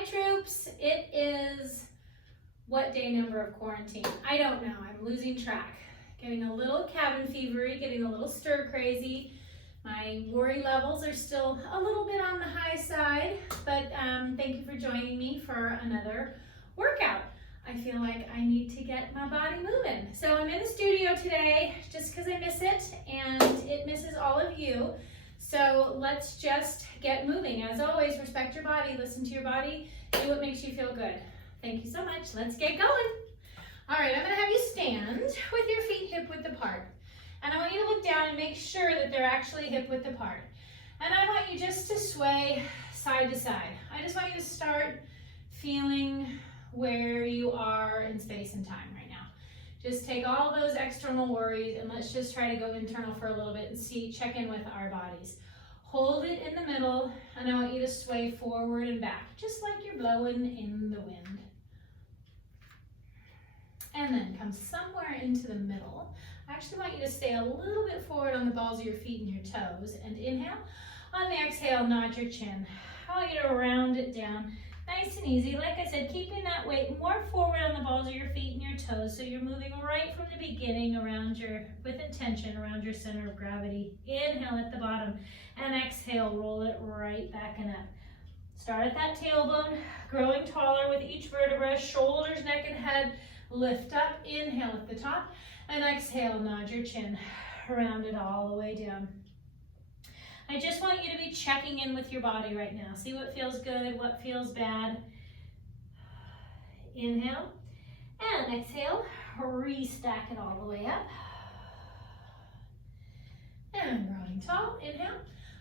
Hi troops, it is what day number of quarantine? I don't know, I'm losing track. Getting a little cabin fevery, getting a little stir crazy. My worry levels are still a little bit on the high side, but thank you for joining me for another workout. I feel like I need to get my body moving. So I'm in the studio today just because I miss it and it misses all of you. So let's just get moving. As always, respect your body, listen to your body, do what makes you feel good. Thank you so much. Let's get going. All right, I'm gonna have you stand with your feet hip width apart. And I want you to look down and make sure that they're actually hip width apart. And I want you just to sway side to side. I just want you to start feeling where you are in space and time right now. Just take all those external worries and let's just try to go internal for a little bit and check in with our bodies. Hold it in the middle and I want you to sway forward and back, just like you're blowing in the wind. And then come somewhere into the middle. I actually want you to stay a little bit forward on the balls of your feet and your toes. And inhale. On the exhale, nod your chin. I want you to round it down. Nice and easy. Like I said, keeping that weight more forward on the balls of your feet and your toes. So you're moving right from the beginning with intention around your center of gravity. Inhale at the bottom. And exhale, roll it right back and up. Start at that tailbone, growing taller with each vertebra, shoulders, neck, and head. Lift up, inhale at the top, and exhale, nod your chin, round it all the way down. I just want you to be checking in with your body right now. See what feels good, what feels bad. Inhale, and exhale, restack it all the way up. And growing tall, inhale.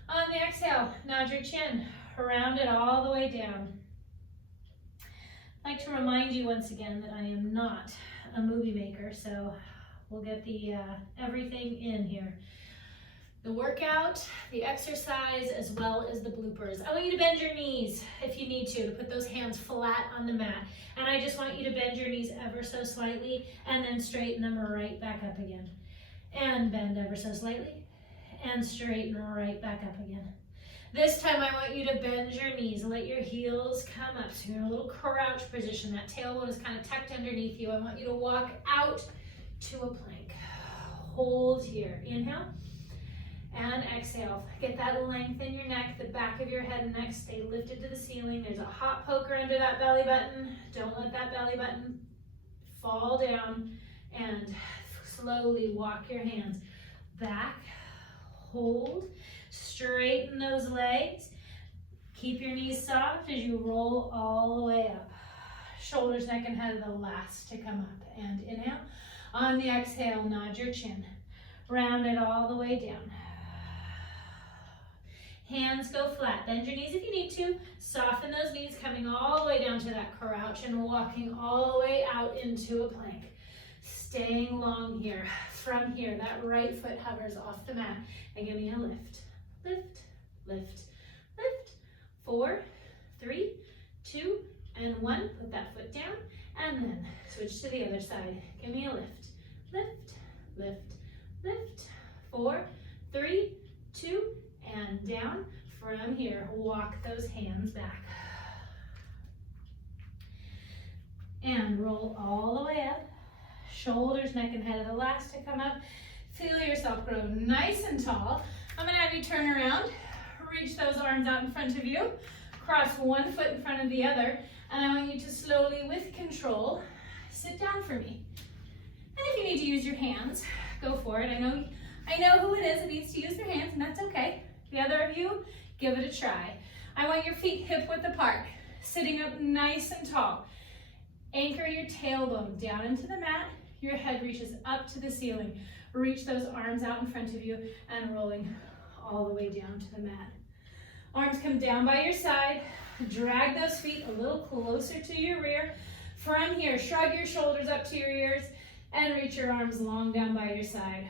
On the exhale, nod your chin, round it all the way down. I'd like to remind you once again that I am not a movie maker, so we'll get the everything in here. The workout, the exercise, as well as the bloopers. I want you to bend your knees if you need to put those hands flat on the mat. And I just want you to bend your knees ever so slightly and then straighten them right back up again. And bend ever so slightly and straighten right back up again. This time I want you to bend your knees, let your heels come up. So you're in a little crouch position. That tailbone is kind of tucked underneath you. I want you to walk out to a plank. Hold here. Inhale and exhale. Get that length in your neck, the back of your head and neck stay lifted to the ceiling. There's a hot poker under that belly button. Don't let that belly button fall down and slowly walk your hands back. Hold. Straighten those legs. Keep your knees soft as you roll all the way up. Shoulders, neck, and head are the last to come up. And inhale. On the exhale, nod your chin. Round it all the way down. Hands go flat. Bend your knees if you need to. Soften those knees, coming all the way down to that crouch and walking all the way out into a plank. Staying long here. From here, that right foot hovers off the mat. And give me a lift. Lift, lift, lift. 4, 3, 2, and 1. Put that foot down and then switch to the other side. Give me a lift. Lift, lift, lift. 4, 3, 2, and down. From here, walk those hands back. And roll all the way up. Shoulders, neck, and head are the last to come up. Feel yourself grow nice and tall. I'm gonna have you turn around, reach those arms out in front of you, cross one foot in front of the other, and I want you to slowly, with control, sit down for me. And if you need to use your hands, go for it. I know who it is that needs to use their hands, and that's okay. The other of you, give it a try. I want your feet hip width apart, sitting up nice and tall. Anchor your tailbone down into the mat. Your head reaches up to the ceiling. Reach those arms out in front of you and rolling all the way down to the mat. Arms come down by your side. Drag those feet a little closer to your rear. From here, shrug your shoulders up to your ears and reach your arms long down by your side.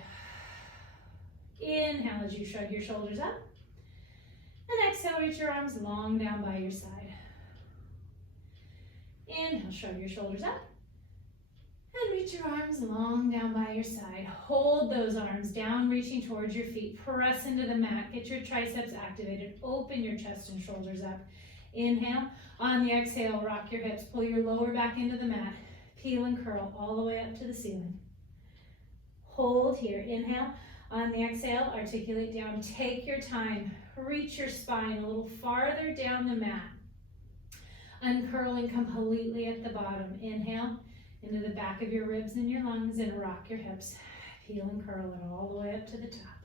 Inhale as you shrug your shoulders up. And exhale, reach your arms long down by your side. Inhale, shrug your shoulders up. And reach your arms long down by your side. Hold those arms down, reaching towards your feet. Press into the mat. Get your triceps activated. Open your chest and shoulders up. Inhale. On the exhale, rock your hips. Pull your lower back into the mat. Peel and curl all the way up to the ceiling. Hold here. Inhale. On the exhale, articulate down. Take your time. Reach your spine a little farther down the mat. Uncurling completely at the bottom. Inhale into the back of your ribs and your lungs and rock your hips. Peel and curl it all the way up to the top.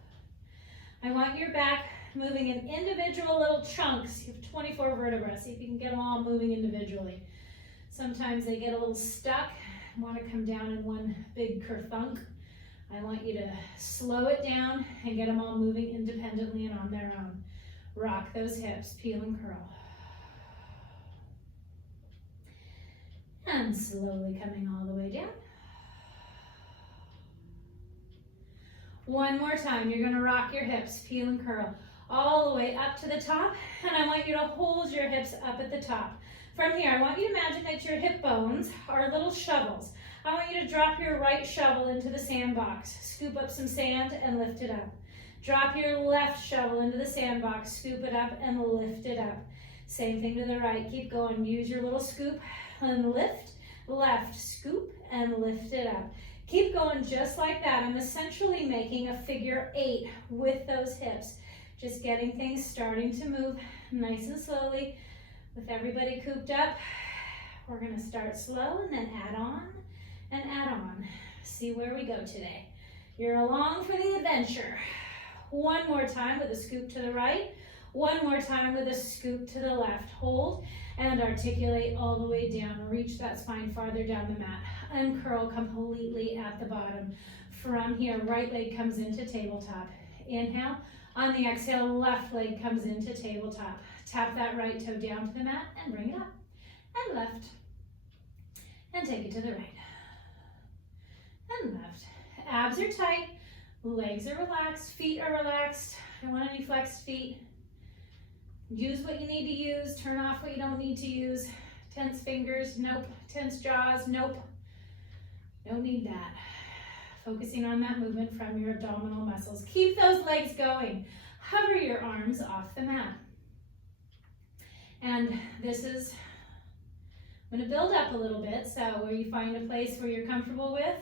I want your back moving in individual little chunks. You have 24 vertebrae. See if you can get them all moving individually. Sometimes they get a little stuck and want to come down in one big kerthunk. I want you to slow it down and get them all moving independently and on their own. Rock those hips, peel and curl. And slowly coming all the way down. One more time, you're gonna rock your hips, peel and curl, all the way up to the top, and I want you to hold your hips up at the top. From here, I want you to imagine that your hip bones are little shovels. I want you to drop your right shovel into the sandbox, scoop up some sand and lift it up. Drop your left shovel into the sandbox, scoop it up and lift it up. Same thing to the right, keep going. Use your little scoop and lift, left, scoop and lift it up. Keep going just like that. I'm essentially making a figure 8 with those hips. Just getting things starting to move nice and slowly. With everybody cooped up, we're gonna start slow and then add on and add on. See where we go today. You're along for the adventure. One more time with a scoop to the right. One more time with a scoop to the left. Hold and articulate all the way down. Reach that spine farther down the mat. Uncurl completely at the bottom. From here, right leg comes into tabletop. Inhale. On the exhale, left leg comes into tabletop. Tap that right toe down to the mat and bring it up. And left. And take it to the right. And left. Abs are tight. Legs are relaxed. Feet are relaxed. I don't want any flexed feet. Use what you need to use. Turn off what you don't need to use. Tense fingers, nope. Tense jaws, nope. Don't need that. Focusing on that movement from your abdominal muscles. Keep those legs going. Hover your arms off the mat. And this is, I'm gonna build up a little bit, so where you find a place where you're comfortable with,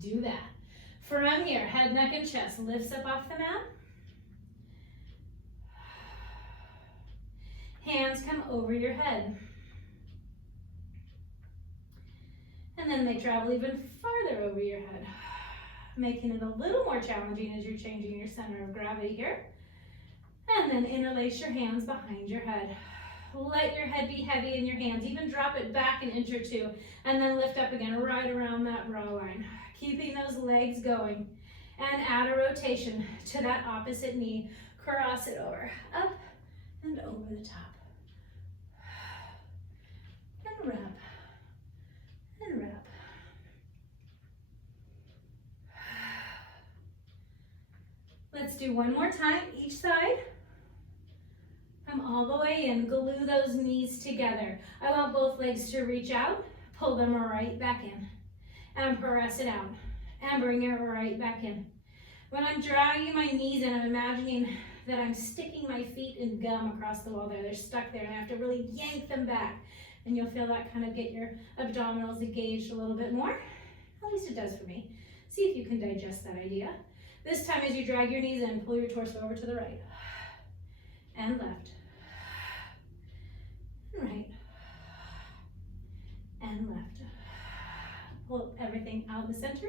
do that. From here, head, neck, and chest lifts up off the mat. Hands come over your head. And then they travel even farther over your head, making it a little more challenging as you're changing your center of gravity here. And then interlace your hands behind your head. Let your head be heavy in your hands. Even drop it back an inch or two, and then lift up again right around that bra line. Keeping those legs going. And add a rotation to that opposite knee. Cross it over, up and over the top. And wrap. And wrap. Let's do one more time, each side. Come all the way in, glue those knees together. I want both legs to reach out, pull them right back in, and press it out, and bring it right back in. When I'm dragging my knees in, I'm imagining that I'm sticking my feet in gum across the wall there. They're stuck there, and I have to really yank them back. And you'll feel that kind of get your abdominals engaged a little bit more. At least it does for me. See if you can digest that idea. This time as you drag your knees in, pull your torso over to the right. And left. And right. And left. Pull everything out of the center.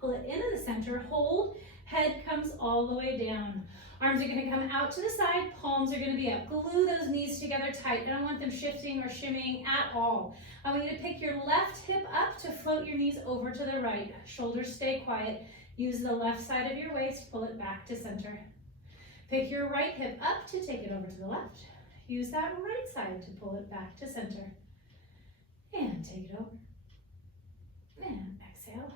Pull it into the center. Hold. Head comes all the way down. Arms are going to come out to the side. Palms are going to be up. Glue those knees together tight. I don't want them shifting or shimmying at all. I want you to pick your left hip up to float your knees over to the right. Shoulders stay quiet. Use the left side of your waist. Pull it back to center. Pick your right hip up to take it over to the left. Use that right side to pull it back to center. And take it over. And exhale.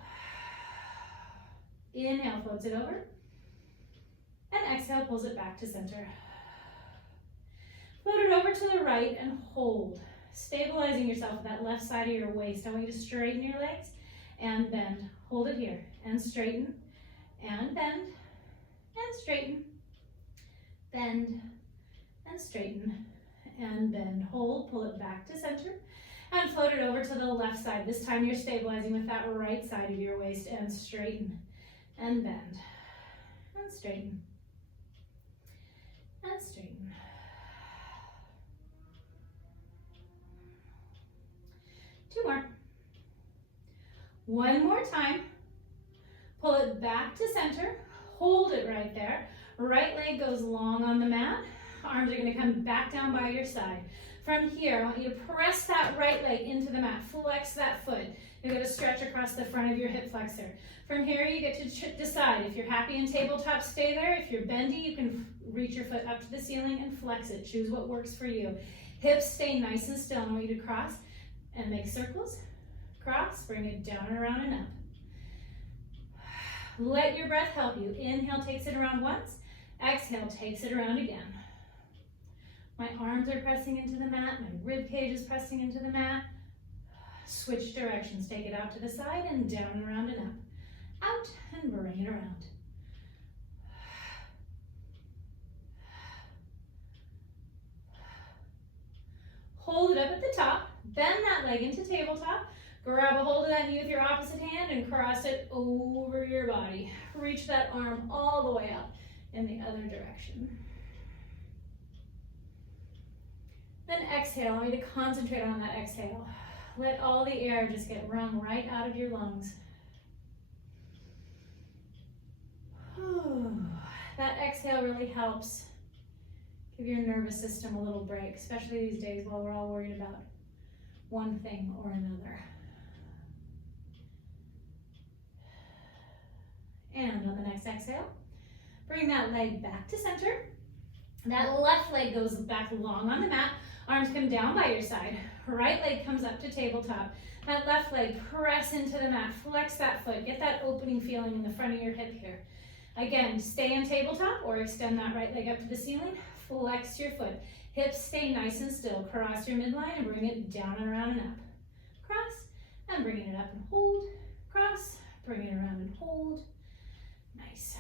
Inhale, floats it over. And exhale, pulls it back to center. Float it over to the right and hold. Stabilizing yourself with that left side of your waist. I want you to straighten your legs and bend. Hold it here. And straighten. And bend. And straighten. Bend. And straighten. and bend. Hold, pull it back to center, and float it over to the left side. This time you're stabilizing with that right side of your waist, and straighten, and bend, and straighten, and straighten. Two more. One more time. Pull it back to center. Hold it right there. Right leg goes long on the mat. Arms are going to come back down by your side. From here, I want you to press that right leg into the mat. Flex that foot. You're going to stretch across the front of your hip flexor. From here, you get to decide if you're happy in tabletop, stay there. If you're bendy, you can reach your foot up to the ceiling and flex it. Choose what works for you. Hips stay nice and still. I want you to cross and make circles. Cross, bring it down and around and up. Let your breath help you. Inhale takes it around once. Exhale takes it around again. My arms are pressing into the mat. My rib cage is pressing into the mat. Switch directions. Take it out to the side and down and around and up. Out and bring it around. Hold it up at the top. Bend that leg into tabletop. Grab a hold of that knee with your opposite hand and cross it over your body. Reach that arm all the way up in the other direction. Then exhale. I want you to concentrate on that exhale. Let all the air just get wrung right out of your lungs. That exhale really helps give your nervous system a little break, especially these days while we're all worried about one thing or another. And on the next exhale, bring that leg back to center. That left leg goes back long on the mat. Arms come down by your side. Right leg comes up to tabletop. That left leg, press into the mat. Flex that foot. Get that opening feeling in the front of your hip here. Again, stay in tabletop or extend that right leg up to the ceiling. Flex your foot. Hips stay nice and still. Cross your midline and bring it down and around and up. Cross and bringing it up and hold. Cross, bring it around and hold. Nice.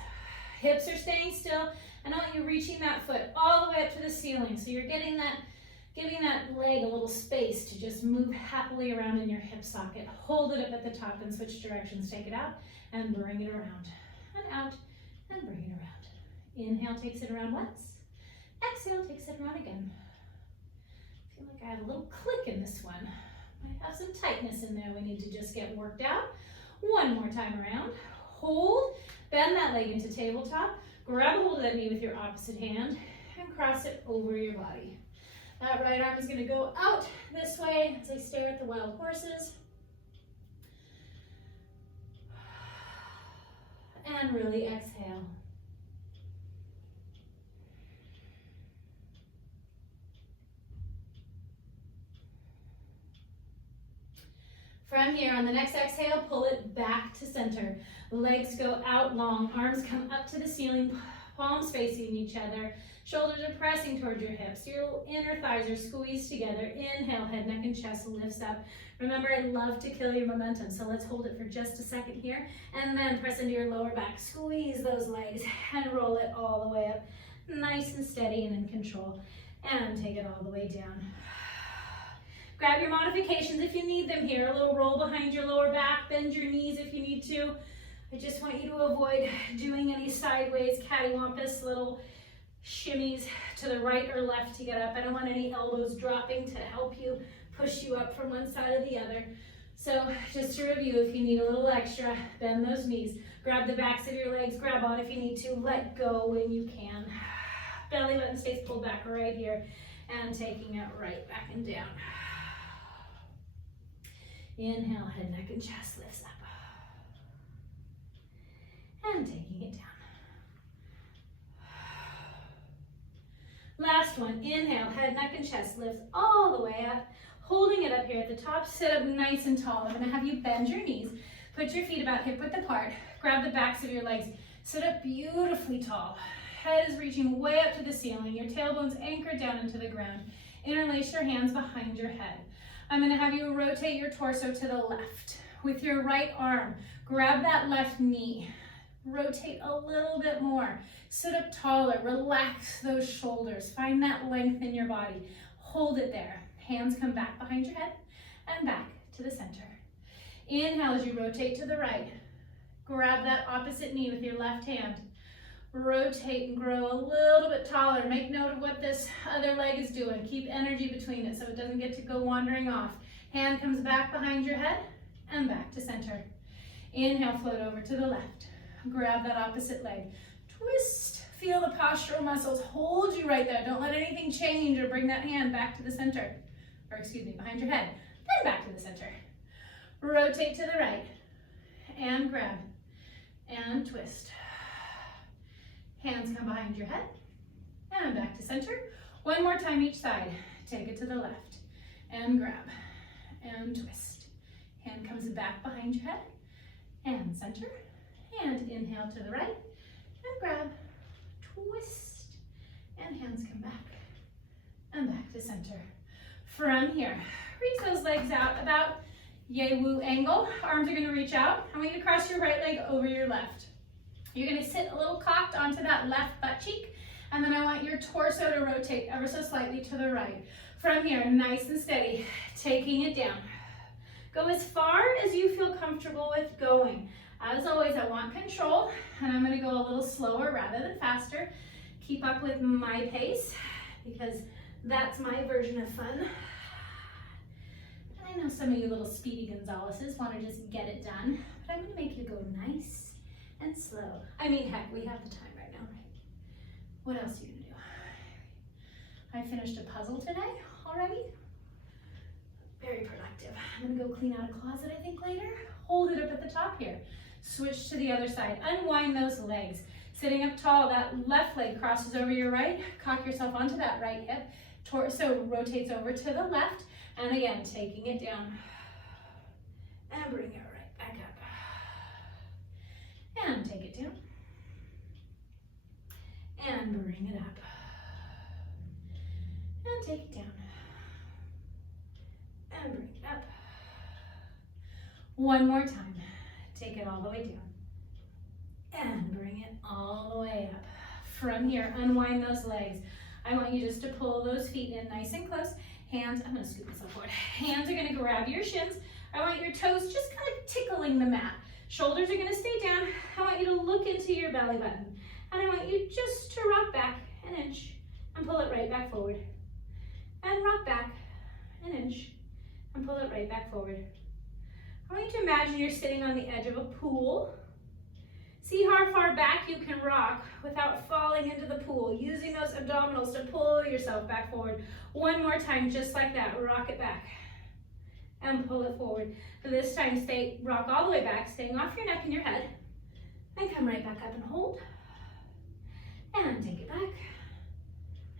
Hips are staying still, and I want you reaching that foot all the way up to the ceiling. So you're giving that leg a little space to just move happily around in your hip socket. Hold it up at the top and switch directions. Take it out and bring it around. And out and bring it around. Inhale takes it around once. Exhale takes it around again. I feel like I have a little click in this one. Might have some tightness in there we need to just get worked out. One more time around. Hold. Bend that leg into tabletop. Grab a hold of that knee with your opposite hand and cross it over your body. That right arm is going to go out this way as I stare at the wild horses. And really exhale. From here, on the next exhale, pull it back to center. Legs go out long, arms come up to the ceiling, palms facing each other. Shoulders are pressing towards your hips. Your inner thighs are squeezed together. Inhale, head, neck, and chest lifts up. Remember, I love to kill your momentum, so let's hold it for just a second here. And then press into your lower back. Squeeze those legs and roll it all the way up. Nice and steady and in control. And take it all the way down. Grab your modifications if you need them here. A little roll behind your lower back. Bend your knees if you need to. I just want you to avoid doing any sideways, cattywampus, little shimmies to the right or left to get up. I don't want any elbows dropping to help you push you up from one side or the other. So just to review, if you need a little extra, bend those knees. Grab the backs of your legs. Grab on if you need to. Let go when you can. Belly button stays pulled back right here. And taking it right back and down. Inhale, head, neck, and chest lifts up. And taking it down. Last one. Inhale, head, neck, and chest lifts all the way up. Holding it up here at the top. Sit up nice and tall. I'm going to have you bend your knees. Put your feet about hip width apart. Grab the backs of your legs. Sit up beautifully tall. Head is reaching way up to the ceiling. Your tailbone's anchored down into the ground. Interlace your hands behind your head. I'm going to have you rotate your torso to the left. With your right arm, grab that left knee. Rotate a little bit more. Sit up taller. Relax those shoulders. Find that length in your body. hold it there. Hands come back behind your head and back to the center. Inhale as you rotate to the right. Grab that opposite knee with your left hand. Rotate and grow a little bit taller. Make note of what this other leg is doing. Keep energy between it so it doesn't get to go wandering off. Hand comes back behind your head and back to center. Inhale, float over to the left. Grab that opposite leg. Twist. Feel the postural muscles hold you right there. Don't let anything change or bring that hand back to the center. Or excuse me, behind your head. Then back to the center. Rotate to the right. And grab. And twist. Hands come behind your head. And back to center. One more time each side. Take it to the left. And grab. And twist. Hand comes back behind your head. And center. And inhale to the right. And grab. Twist. And hands come back. And back to center. From here, reach those legs out about Yay-woo angle. Arms are going to reach out. I want you to cross your right leg over your left. You're going to sit a little cocked onto that left butt cheek, and then I want your torso to rotate ever so slightly to the right. From here, nice and steady, taking it down. Go as far as you feel comfortable with going. As always, I want control, and I'm going to go a little slower rather than faster. Keep up with my pace, because that's my version of fun. I know some of you little Speedy Gonzaleses want to just get it done, but I'm going to make you go nice and slow. I mean, heck, we have the time right now, right? What else are you going to do? I finished a puzzle today already. Very productive. I'm going to go clean out a closet, I think, later. Hold it up at the top here. Switch to the other side. Unwind those legs. Sitting up tall, that left leg crosses over your right. Cock yourself onto that right hip. Torso rotates over to the left. And again, taking it down. And bring it right back up. And take it down. And bring it up. And take it down. And bring it up. One more time. Take it all the way down. And bring it all the way up. From here, unwind those legs. I want you just to pull those feet in nice and close. Hands, I'm going to scoop myself forward. Hands are going to grab your shins. I want your toes just kind of tickling the mat. Shoulders are going to stay down. I want you to look into your belly button. And I want you just to rock back an inch and pull it right back forward. And rock back an inch and pull it right back forward. I want you to imagine you're sitting on the edge of a pool. See how far back you can rock without falling into the pool, using those abdominals to pull yourself back forward. One more time, just like that. Rock it back and pull it forward. This time, rock all the way back, staying off your neck and your head. And come right back up and hold. And take it back.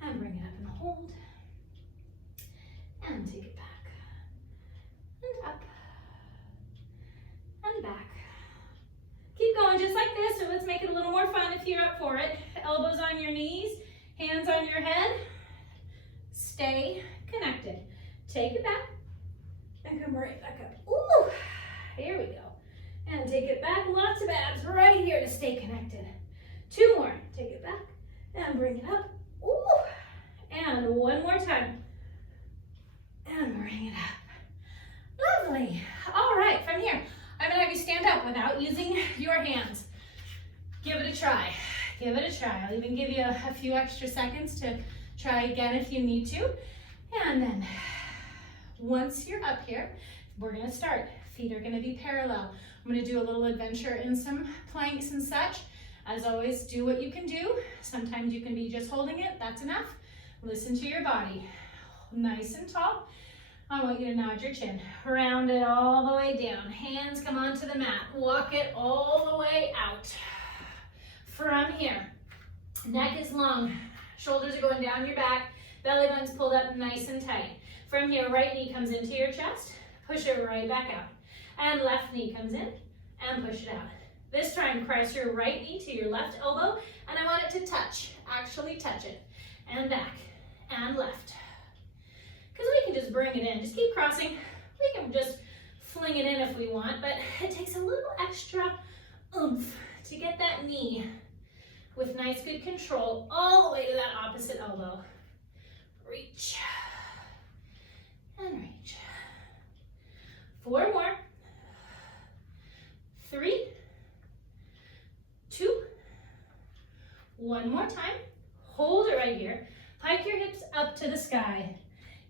And bring it up and hold. And take it back. And up. And back. Keep going just like this, or let's make it a little more fun if you're up for it. Elbows on your knees, hands on your head. Stay connected. Take it back and come right back up. Ooh, here we go. And take it back, lots of abs right here to stay connected. Two more, take it back and bring it up. Ooh, and one more time. And bring it up. Lovely. All right, from here, I'm gonna have you stand up without using your hands. Give it a try. Give it a try. I'll even give you a few extra seconds to try again if you need to. And then once you're up here, we're gonna start. Feet are gonna be parallel. I'm gonna do a little adventure in some planks and such. As always, do what you can do. Sometimes you can be just holding it, that's enough. Listen to your body. Nice and tall. I want you to nod your chin. Round it all the way down. Hands come onto the mat. Walk it all the way out. From here, neck is long. Shoulders are going down your back. Belly button's pulled up nice and tight. From here, right knee comes into your chest. Push it right back out. And left knee comes in and push it out. This time, press your right knee to your left elbow, and I want it to touch. Actually touch it. And back and left. Because we can just bring it in. Just keep crossing. We can just fling it in if we want, but it takes a little extra oomph to get that knee with nice, good control all the way to that opposite elbow. Reach 4 more. 3, 2, 1 more time. Hold it right here. Hike your hips up to the sky.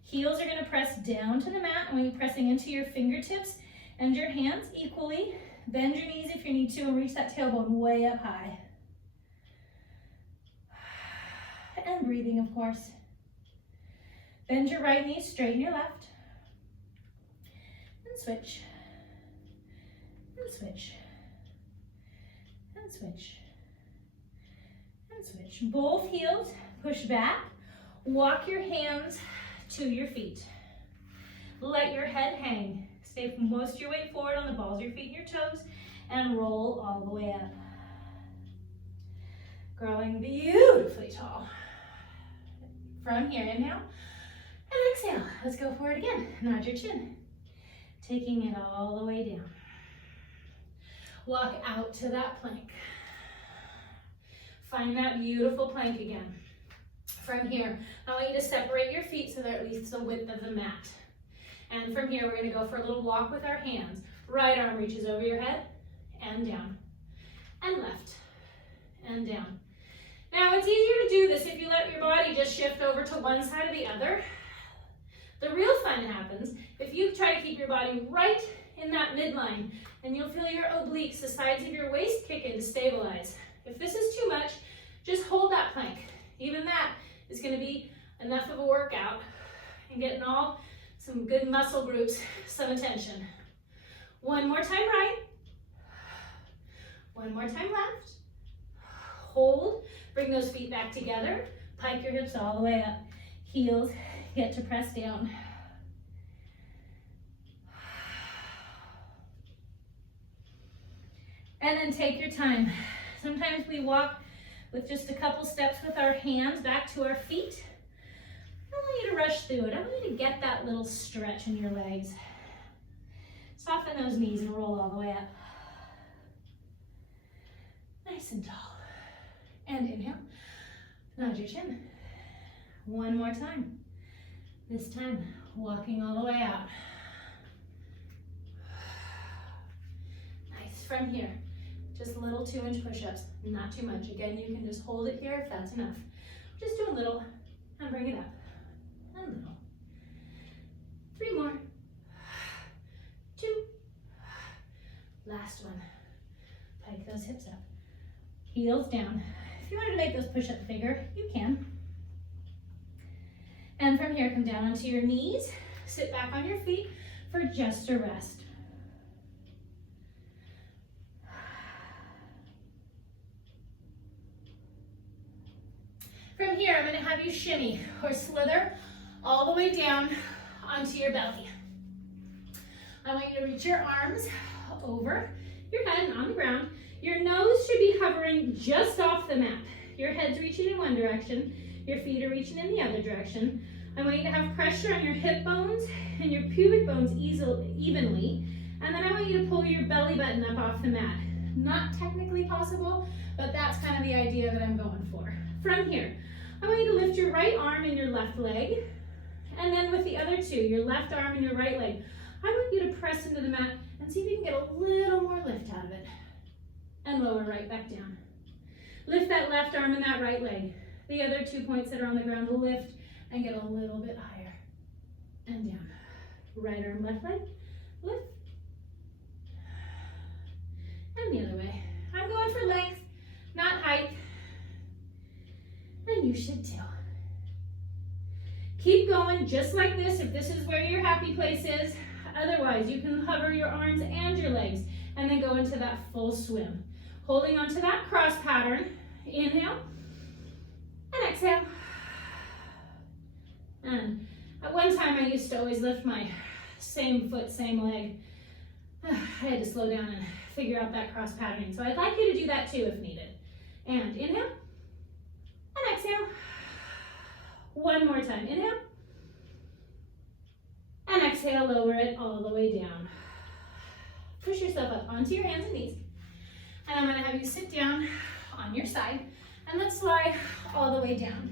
Heels are going to press down to the mat, and when you're pressing into your fingertips and your hands equally, bend your knees if you need to and reach that tailbone way up high. And breathing, of course. Bend your right knee, straighten your left. And switch. And switch. And switch. And switch. Both heels push back. Walk your hands to your feet. Let your head hang. Stay most of your weight forward on the balls of your feet and your toes, and roll all the way up. Growing beautifully tall. From here, inhale and exhale. Let's go for it again. Nod your chin. Taking it all the way down. Walk out to that plank. Find that beautiful plank again. From here, I want you to separate your feet so they're at least the width of the mat. And from here, we're going to go for a little walk with our hands. Right arm reaches over your head and down. And left and down. Now, it's easier to do this if you let your body just shift over to one side or the other. The real fun happens if you try to keep your body right in that midline, and you'll feel your obliques, the sides of your waist, kick in to stabilize. If this is too much, just hold that plank. Even that is going to be enough of a workout and getting all some good muscle groups some attention. One more time right. One more time left. Hold. Bring those feet back together. Pike your hips all the way up. Heels get to press down. And then take your time. Sometimes we walk with just a couple steps with our hands back to our feet. I don't want you to rush through it. I want you to get that little stretch in your legs. Soften those knees and roll all the way up. Nice and tall. And inhale. Nod your chin. One more time. This time, walking all the way out. Nice. From here, just little 2-inch push-ups, not too much. Again, you can just hold it here if that's enough. Just do a little and bring it up. A little. 3 more. 2. Last one. Pike those hips up. Heels down. If you wanted to make those push-ups bigger, you can. And from here, come down onto your knees. Sit back on your feet for just a rest. From here, I'm going to have you shimmy or slither all the way down onto your belly. I want you to reach your arms over your head and on the ground. Your nose should be hovering just off the mat. Your head's reaching in one direction, your feet are reaching in the other direction. I want you to have pressure on your hip bones and your pubic bones evenly. And then I want you to pull your belly button up off the mat. Not technically possible, but that's kind of the idea that I'm going for. From here, I want you to lift your right arm and your left leg. And then with the other two, your left arm and your right leg, I want you to press into the mat and see if you can get a little more lift out of it. And lower right back down. Lift that left arm and that right leg. The other 2 points that are on the ground will lift and get a little bit higher. And down. Right arm, left leg, lift. And the other way. I'm going for length, not height. And you should too. Keep going just like this if this is where your happy place is. Otherwise, you can hover your arms and your legs and then go into that full swim. Holding onto that cross pattern. Inhale and exhale. And at one time I used to always lift my same foot, same leg. I had to slow down and figure out that cross patterning. So I'd like you to do that too if needed. And inhale and exhale. One more time. Inhale and exhale. Lower it all the way down. Push yourself up onto your hands and knees. And I'm going to have you sit down on your side and let's slide all the way down.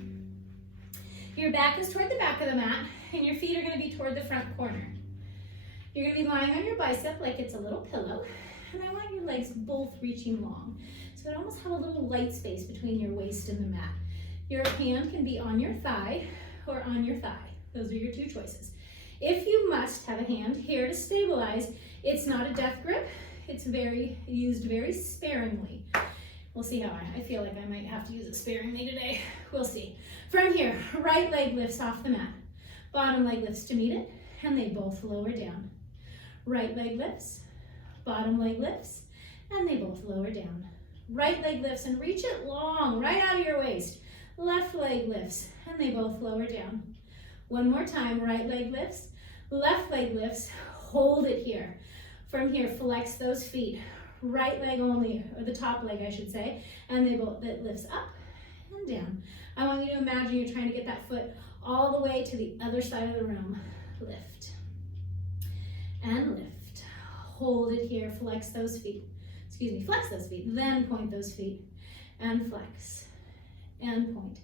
Your back is toward the back of the mat and your feet are going to be toward the front corner. You're gonna be lying on your bicep like it's a little pillow, and I want your legs both reaching long. So it almost have a little light space between your waist and the mat. Your hand can be on your thigh or on your thigh. Those are your two choices. If you must have a hand here to stabilize, it's not a death grip. It's used very sparingly. We'll see how I feel like I might have to use it sparingly today. We'll see. From here, right leg lifts off the mat. Bottom leg lifts to meet it, and they both lower down. Right leg lifts, bottom leg lifts, and they both lower down. Right leg lifts and reach it long, right out of your waist. Left leg lifts, and they both lower down. One more time, right leg lifts, left leg lifts, hold it here. From here, flex those feet. Right leg only, or the top leg I should say, and it lifts up and down. I want you to imagine you're trying to get that foot all the way to the other side of the room. Lift and lift. Hold it here, flex those feet. Flex those feet, then point those feet and flex and point.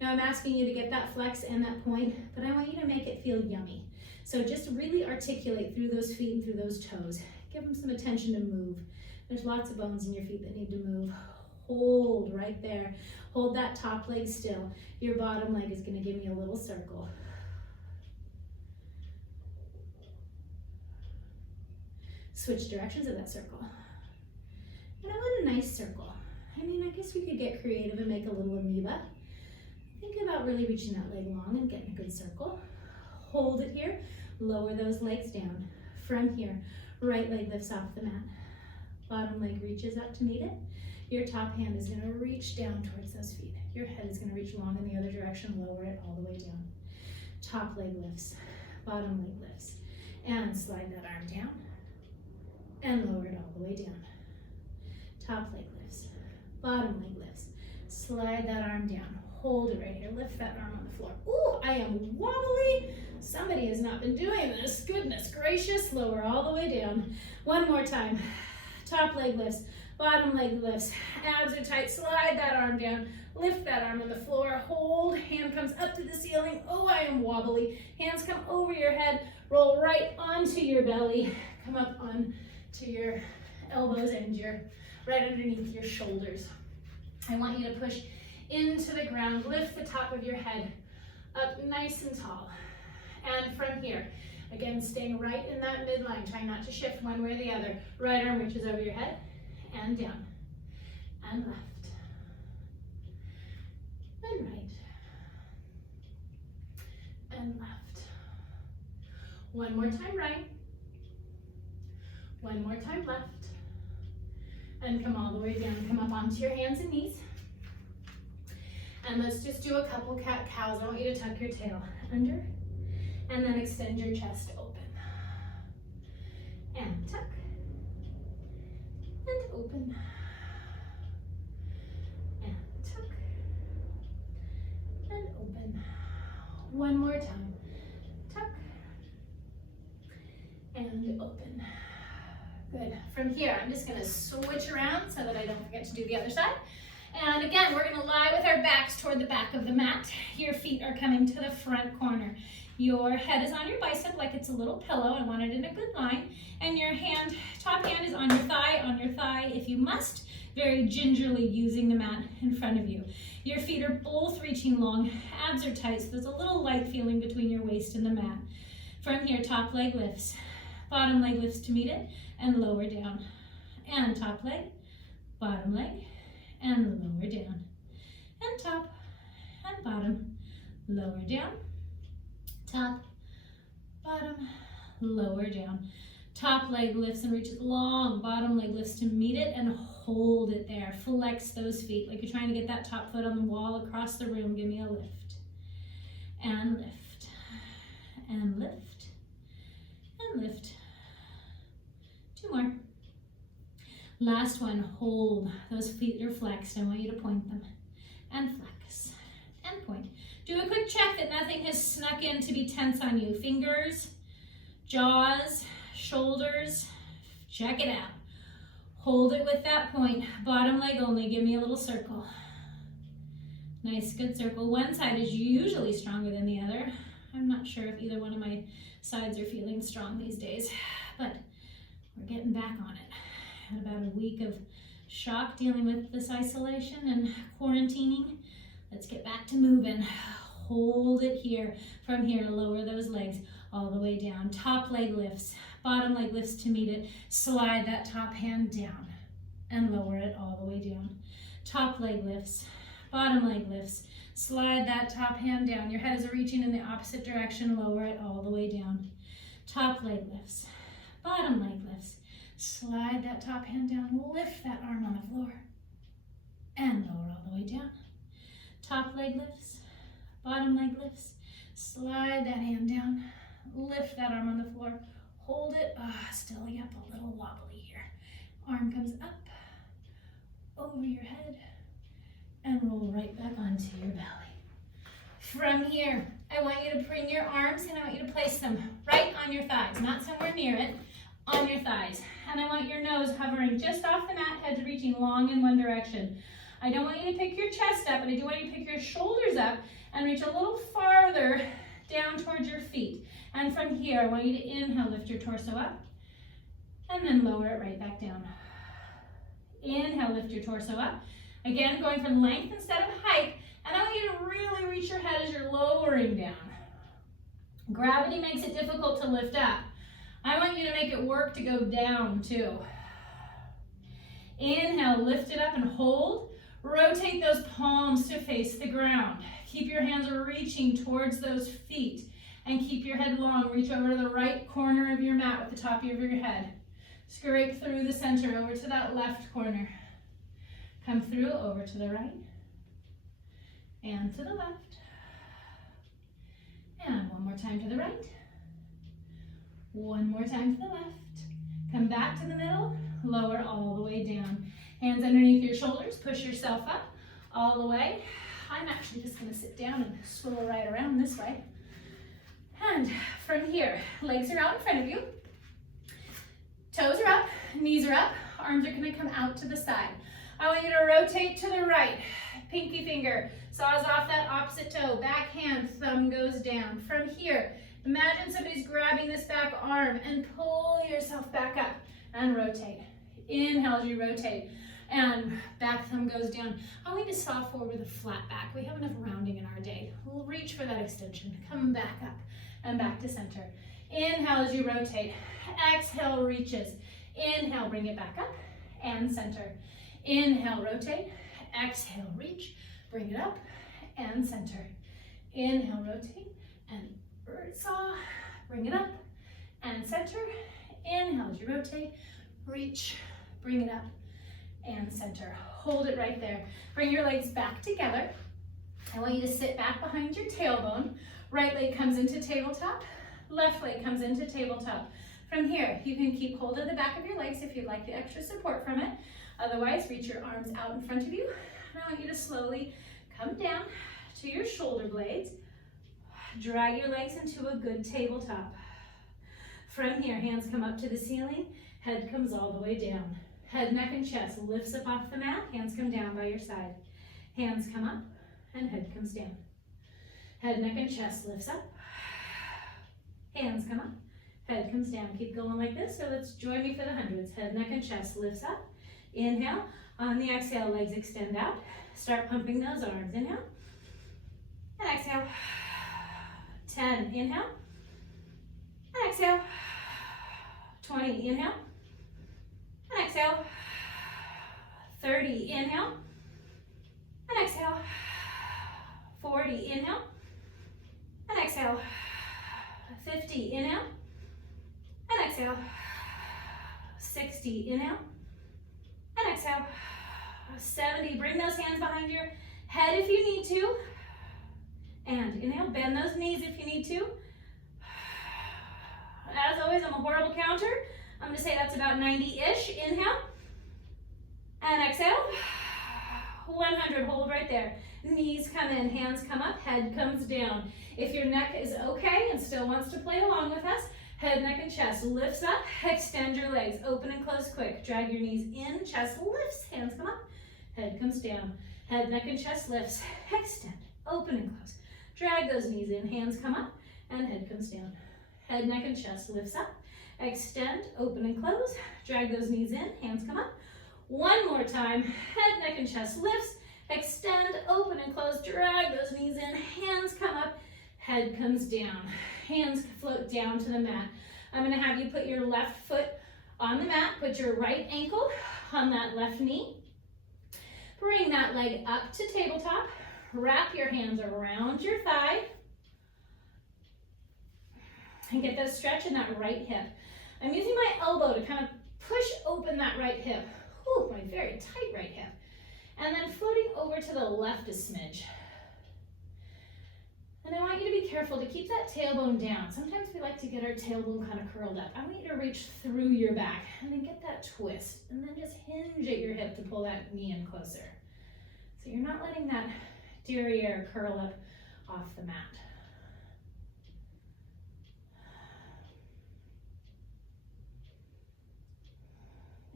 Now I'm asking you to get that flex and that point, but I want you to make it feel yummy. So just really articulate through those feet and through those toes. Give them some attention to move. There's lots of bones in your feet that need to move. Hold right there. Hold that top leg still. Your bottom leg is going to give me a little circle. Switch directions of that circle. And I want a nice circle. I mean, I guess we could get creative and make a little amoeba. Think about really reaching that leg long and getting a good circle. Hold it here. Lower those legs down. From here, right leg lifts off the mat. Bottom leg reaches up to meet it. Your top hand is going to reach down towards those feet. Your head is going to reach long in the other direction. Lower it all the way down. Top leg lifts. Bottom leg lifts. And slide that arm down. And lower it all the way down. Top leg lifts. Bottom leg lifts. Slide that arm down. Hold it right here. Lift that arm on the floor. Ooh, I am wobbly. Somebody has not been doing this. Goodness gracious. Lower all the way down. One more time. Top leg lifts. Bottom leg lifts. Abs are tight. Slide that arm down. Lift that arm on the floor. Hold. Hand comes up to the ceiling. Oh, I am wobbly. Hands come over your head. Roll right onto your belly. Come up onto your elbows and right underneath your shoulders. I want you to push into the ground. Lift the top of your head up nice and tall. And from here, again, staying right in that midline. Try not to shift one way or the other. Right arm reaches over your head and down. And left. And right. And left. One more time right. One more time left. And come all the way down. Come up onto your hands and knees. And let's just do a couple cat-cows. I want you to tuck your tail under. And then extend your chest open. And tuck. And open. And tuck. And open. One more time. Tuck. And open. Good. From here, I'm just going to switch around so that I don't forget to do the other side. And again, we're going to lie with our backs toward the back of the mat. Your feet are coming to the front corner. Your head is on your bicep like it's a little pillow. I want it in a good line. And your top hand is on your thigh, if you must, very gingerly using the mat in front of you. Your feet are both reaching long. Abs are tight, so there's a little light feeling between your waist and the mat. From here, top leg lifts. Bottom leg lifts to meet it and lower down. And top leg, bottom leg, and lower down. And top and bottom, lower down. Top, bottom, lower down. Top leg lifts and reaches long. Bottom leg lifts to meet it and hold it there. Flex those feet like you're trying to get that top foot on the wall across the room. Give me a lift. And lift. And lift. And lift. Two more. Last one, hold. Those feet are flexed. I want you to point them. And flex. And point. Do a quick check that nothing has snuck in to be tense on you. Fingers, jaws, shoulders. Check it out. Hold it with that point. Bottom leg only. Give me a little circle. Nice, good circle. One side is usually stronger than the other. I'm not sure if either one of my sides are feeling strong these days, but we're getting back on it. Had about a week of shock dealing with this isolation and quarantining. Let's get back to moving. Hold it here. From here, lower those legs all the way down. Top leg lifts, bottom leg lifts to meet it. Slide that top hand down and lower it all the way down. Top leg lifts, bottom leg lifts. Slide that top hand down. Your head is reaching in the opposite direction. Lower it all the way down. Top leg lifts, bottom leg lifts. Slide that top hand down. Lift that arm on the floor and lower all the way down. Top leg lifts, bottom leg lifts. Slide that hand down. Lift that arm on the floor. Hold it. Still, yep, a little wobbly here. Arm comes up, over your head, and roll right back onto your belly. From here, I want you to bring your arms and I want you to place them right on your thighs, not somewhere near it, on your thighs. And I want your nose hovering just off the mat, head reaching long in one direction. I don't want you to pick your chest up, but I do want you to pick your shoulders up and reach a little farther down towards your feet. And from here, I want you to inhale, lift your torso up, and then lower it right back down. Inhale, lift your torso up. Again, going for length instead of height. And I want you to really reach your head as you're lowering down. Gravity makes it difficult to lift up. I want you to make it work to go down too. Inhale, lift it up and hold. Rotate those palms to face the ground. Keep your hands reaching towards those feet and keep your head long. Reach over to the right corner of your mat with the top of your head. Scrape through the center over to that left corner. Come through over to the right and to the left. And one more time to the right. One more time to the left. Come back to the middle, lower all the way down. Hands underneath your shoulders, push yourself up all the way. I'm actually just gonna sit down and swivel right around this way. And from here, legs are out in front of you. Toes are up, knees are up, arms are gonna come out to the side. I want you to rotate to the right. Pinky finger saws off that opposite toe. Back hand, thumb goes down. From here, imagine somebody's grabbing this back arm and pull yourself back up and rotate. Inhale as you rotate and back thumb goes down. I want you to saw forward with a flat back. We have enough rounding in our day. We'll reach for that extension. Come back up and back to center. Inhale as you rotate. Exhale, reaches. Inhale, bring it back up and center. Inhale, rotate. Exhale, reach. Bring it up and center. Inhale, rotate and bird saw. Bring it up and center. Inhale as you rotate. Reach. Bring it up and center. Hold it right there. Bring your legs back together. I want you to sit back behind your tailbone. Right leg comes into tabletop. Left leg comes into tabletop. From here, you can keep hold of the back of your legs if you'd like the extra support from it. Otherwise, reach your arms out in front of you. And I want you to slowly come down to your shoulder blades. Drag your legs into a good tabletop. From here, hands come up to the ceiling. Head comes all the way down. Head, neck, and chest lifts up off the mat. Hands come down by your side. Hands come up and head comes down. Head, neck, and chest lifts up. Hands come up. Head comes down. Keep going like this. So let's join me for the hundreds. Head, neck, and chest lifts up. Inhale. On the exhale, legs extend out. Start pumping those arms. Inhale. And exhale. 10. Inhale. And exhale. 20. Inhale. And exhale. 30. Inhale. And exhale. 40. Inhale. And exhale. 50. Inhale. And exhale. 60. Inhale. And exhale. 70. Bring those hands behind your head if you need to. And inhale. Bend those knees if you need to. As always, I'm a horrible counter. I'm going to say that's about 90-ish. Inhale. And exhale. 100. Hold right there. Knees come in. Hands come up. Head comes down. If your neck is okay and still wants to play along with us, head, neck, and chest lifts up. Extend your legs. Open and close quick. Drag your knees in. Chest lifts. Hands come up. Head comes down. Head, neck, and chest lifts. Extend. Open and close. Drag those knees in. Hands come up. and head comes down. Head, neck, and chest lifts up. Extend, open and close. Drag those knees in, hands come up. One more time, head, neck, and chest lifts. Extend, open and close. Drag those knees in, hands come up. Head comes down. Hands float down to the mat. I'm gonna have you put your left foot on the mat. Put your right ankle on that left knee. Bring that leg up to tabletop. Wrap your hands around your thigh. And get that stretch in that right hip. I'm using my elbow to kind of push open that right hip. Ooh, my very tight right hip. And then floating over to the left a smidge. And I want you to be careful to keep that tailbone down. Sometimes we like to get our tailbone kind of curled up. I want you to reach through your back and then get that twist. And then just hinge at your hip to pull that knee in closer. So you're not letting that derriere curl up off the mat.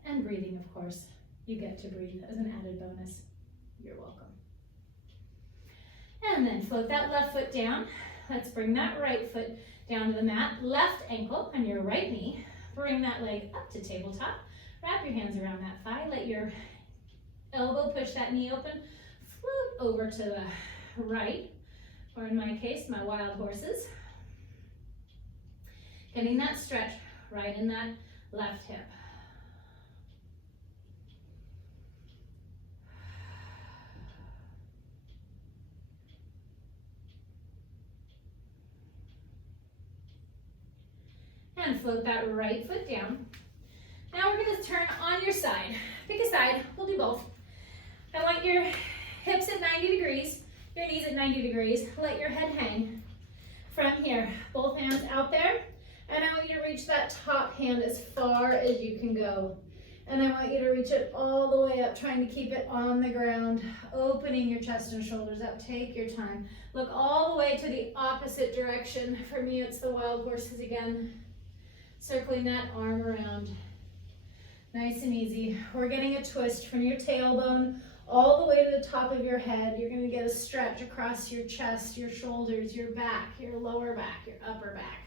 And breathing, of course. You get to breathe as an added bonus. You're welcome. And then float that left foot down. Let's bring that right foot down to the mat. Left ankle on your right knee. Bring that leg up to tabletop. Wrap your hands around that thigh. Let your elbow push that knee open. Float over to the right, or in my case, my wild horses. Getting that stretch right in that left hip. And float that right foot down. Now we're going to turn on your side. Pick a side, we'll do both. I want your hips at 90 degrees, your knees at 90 degrees. Let your head hang from here. Both hands out there. And I want you to reach that top hand as far as you can go. And I want you to reach it all the way up, trying to keep it on the ground, opening your chest and shoulders up. Take your time. Look all the way to the opposite direction. For me, it's the wild horses again. Circling that arm around. Nice and easy. We're getting a twist from your tailbone all the way to the top of your head. You're going to get a stretch across your chest, your shoulders, your back, your lower back, your upper back.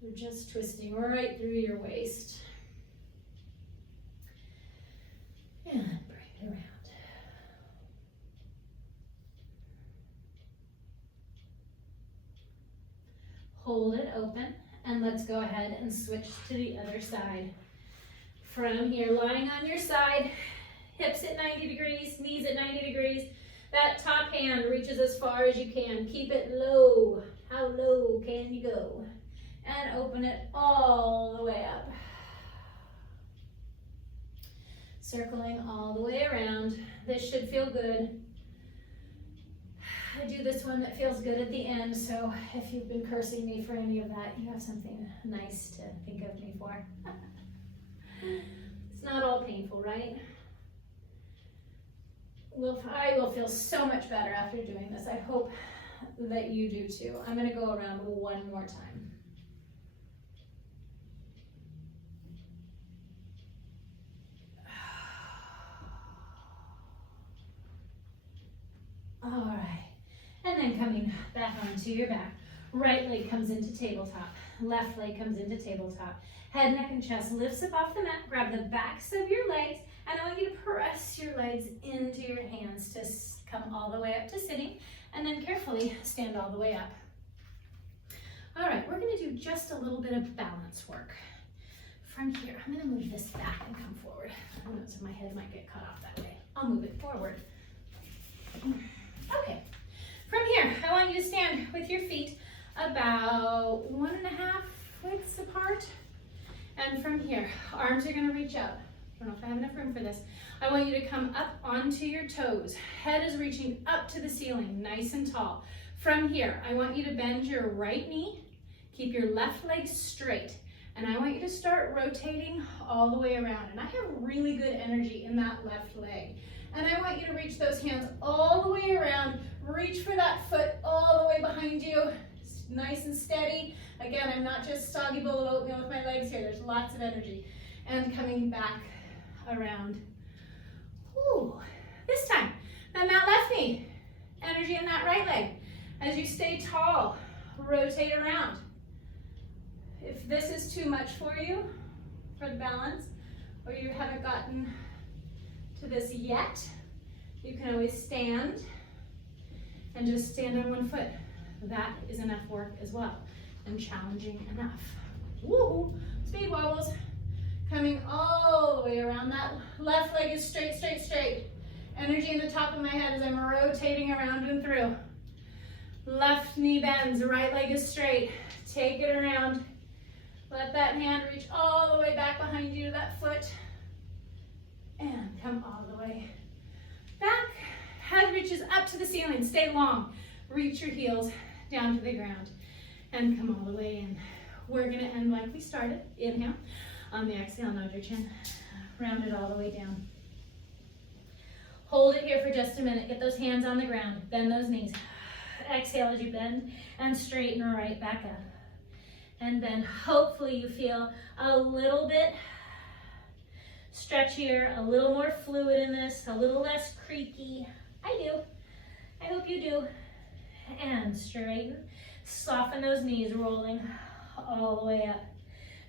You're just twisting right through your waist. And bring it around. Hold it open. And let's go ahead and switch to the other side. From here, lying on your side, hips at 90 degrees, knees at 90 degrees. That top hand reaches as far as you can. Keep it low. How low can you go? And open it all the way up. Circling all the way around. This should feel good. I do this one that feels good at the end, so if you've been cursing me for any of that, you have something nice to think of me for. It's not all painful, right? I will feel so much better after doing this. I hope that you do too. I'm going to go around one more time. All right. And then coming back onto your back. Right leg comes into tabletop. Left leg comes into tabletop. Head, neck, and chest lifts up off the mat. Grab the backs of your legs. And I want you to press your legs into your hands to come all the way up to sitting. And then carefully stand all the way up. All right, we're going to do just a little bit of balance work. From here, I'm going to move this back and come forward. I know, so my head might get cut off that way. I'll move it forward. Okay. From here, I want you to stand with your feet about 1.5 widths apart. And from here, arms are going to reach out. I don't know if I have enough room for this. I want you to come up onto your toes. Head is reaching up to the ceiling, nice and tall. From here, I want you to bend your right knee. Keep your left leg straight. And I want you to start rotating all the way around. And I have really good energy in that left leg. And I want you to reach those hands all the way around. Reach for that foot all the way behind you. Nice and steady. Again, I'm not just soggy bowl of oatmeal with my legs here. There's lots of energy. And coming back around. Ooh. This time, bend that left knee. Energy in that right leg. As you stay tall, rotate around. If this is too much for you, for the balance, or you haven't gotten to this yet, you can always stand and just stand on one foot. That is enough work as well, and challenging enough. Woohoo! Speed wobbles. Coming all the way around. That left leg is straight, straight, straight. Energy in the top of my head as I'm rotating around and through. Left knee bends, right leg is straight. Take it around. Let that hand reach all the way back behind you to that foot. And come all the way back. Head reaches up to the ceiling. Stay long. Reach your heels down to the ground. And come all the way in. We're gonna end like we started. Inhale. On the exhale, nod your chin. Round it all the way down. Hold it here for just a minute. Get those hands on the ground. Bend those knees. Exhale as you bend and straighten right back up. And then hopefully you feel a little bit stretchier, a little more fluid in this, a little less creaky. I do. I hope you do. And straighten. Soften those knees, rolling all the way up.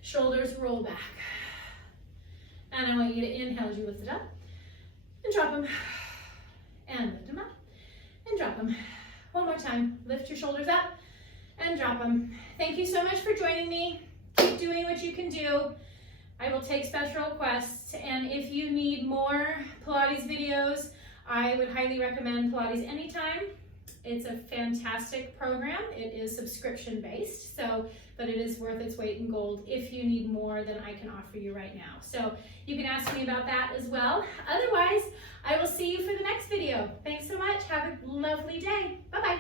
Shoulders roll back. And I want you to inhale as you lift it up. And drop them. And lift them up. And drop them. One more time. Lift your shoulders up. And drop them. Thank you so much for joining me. Keep doing what you can do. I will take special requests, and if you need more Pilates videos, I would highly recommend Pilates Anytime. It's a fantastic program. It is subscription based, but it is worth its weight in gold if you need more than I can offer you right now. So you can ask me about that as well. Otherwise, I will see you for the next video. Thanks so much. Have a lovely day. Bye-bye.